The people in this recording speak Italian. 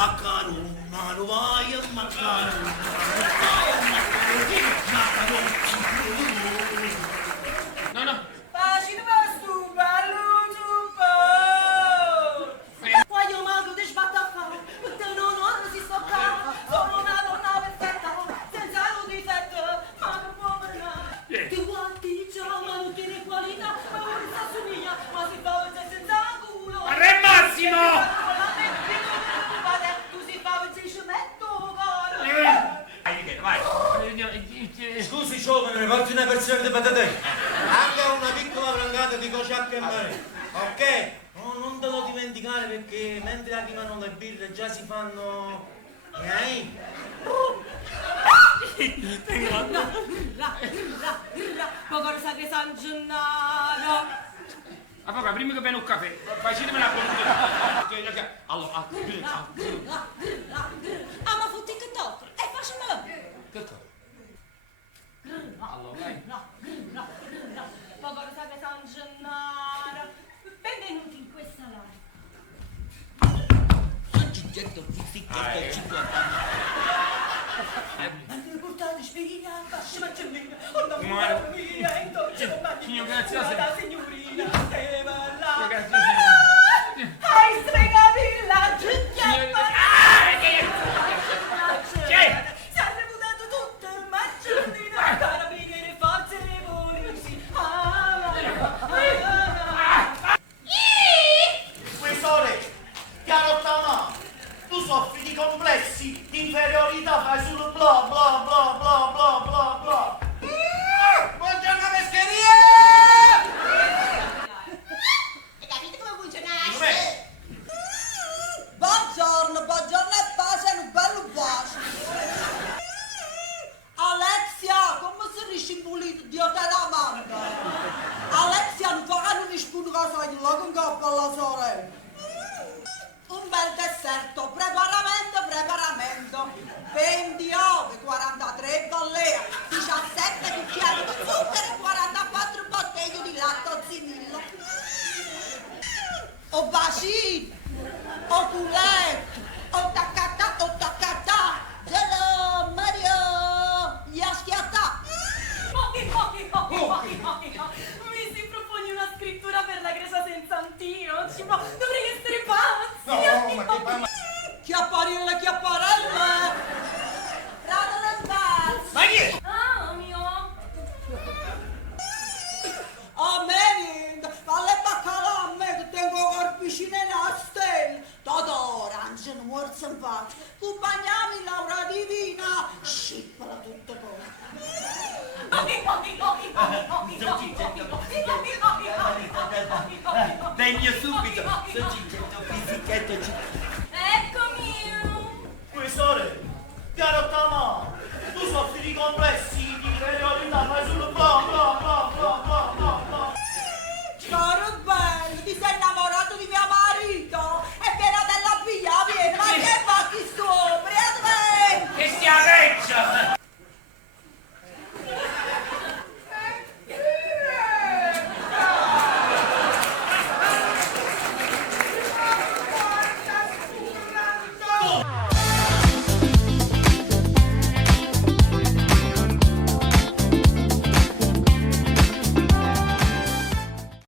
Macaron, vai a macaron. No, no. Facile tu bello tu poi io mando di sbattafare, perché non si stocca. Sono una donna perfetta, senza un difetto, ma non può ballare. Ti guardi già, ma non tiene qualità, ma non si assomiglia, ma si fa oggi senza culo. Ma Re Massimo! Tu si fa oggi sciumetto, caro. Vai. Scusi giovane, porti una persona di patatè. Anche una piccola frangata di cociacche e mare. Ok? No, non te lo dimenticare perché mentre arrivano le birre già si fanno... Poco sa che San Gennaro. Avvocato, prima che viene un caffè, facetemi una cosa. Allora, Ma fotti che tocco, e facciamelo. che cosa? Allora, vai. Poco sa che San Gennaro. Benvenuti in questa live. Anche portate spina, ma c'è mia, una mia, in dolce compagnia. Signor Grazioso. La signorina, e balla. Signor Grazioso. Hai stregato la giucchietta. Si è reputato tutto il macciolino. Carabinieri, forze e polizia. Professore, chiaro no, tu soffri di complessi di inferiorità, fai solo bla bla bla bla bla bla bla. Buongiorno pescheria! Hai capito come funziona? Com'è? Buongiorno e pace, un bello bacio. Alexia, come si riesce in pulito? Dio te la manda. Alexia, non fa che non ispunta sai, con coppa alla sorella. Un bel desserto, preparamento. 29, 43 ballea, 17 cucchiai di zucchero e 44 bottiglie di latte zimillo. O bacino, o culetto, o taccata, hello Mario, gli ha schiattà. Mi si propone una scrittura per la Grecia Senz'Antino. Dovrei essere pazzi. No, ma che fa? Chiapparelle, radole e pazzi. Ma chi è? Ah, mio. Amen, falle baccalà a me che tengo corpicine nella stella. Toto orange, non morso in faccia. Accompagnami Laura Divina, scippala tutte cose. Degno subito,